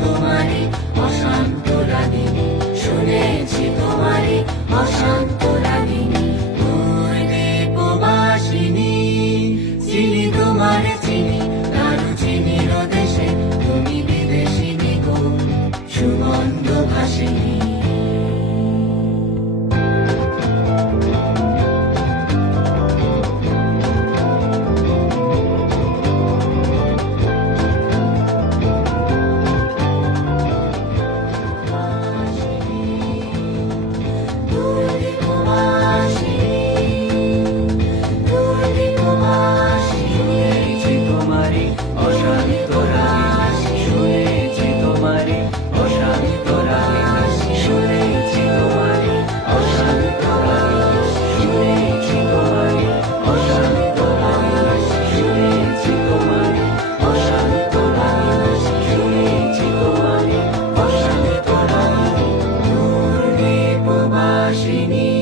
তোমারি অশান্ত রাগিনী, শুনেছি তোমারি অশান্ত রাগিনী। দীপবাসিনী চিনি তোমার চিনি দারু চিনির দেশে তুমি বিদেশিনী গো। সুগন্ধ ভাসিনী Tiny.